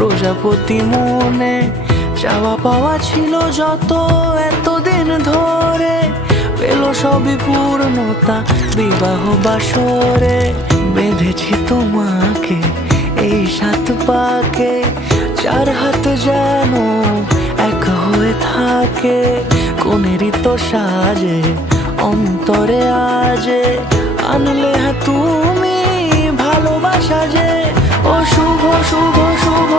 প্রজাপতি মনে চাওয়া পাওয়া ছিল যত এতদিন ধরে, পেল সবই পূর্ণতা বিবাহ বাসরে। বেঁধেছি তোমাকে এই 7 পাকে, 4 হাত যেন এক হয়ে থাকে। কোনেরই তো সাজে অন্তরে আজে আনলে তুমি ভালোবাসা যে। ও শুভ শুভ শুভ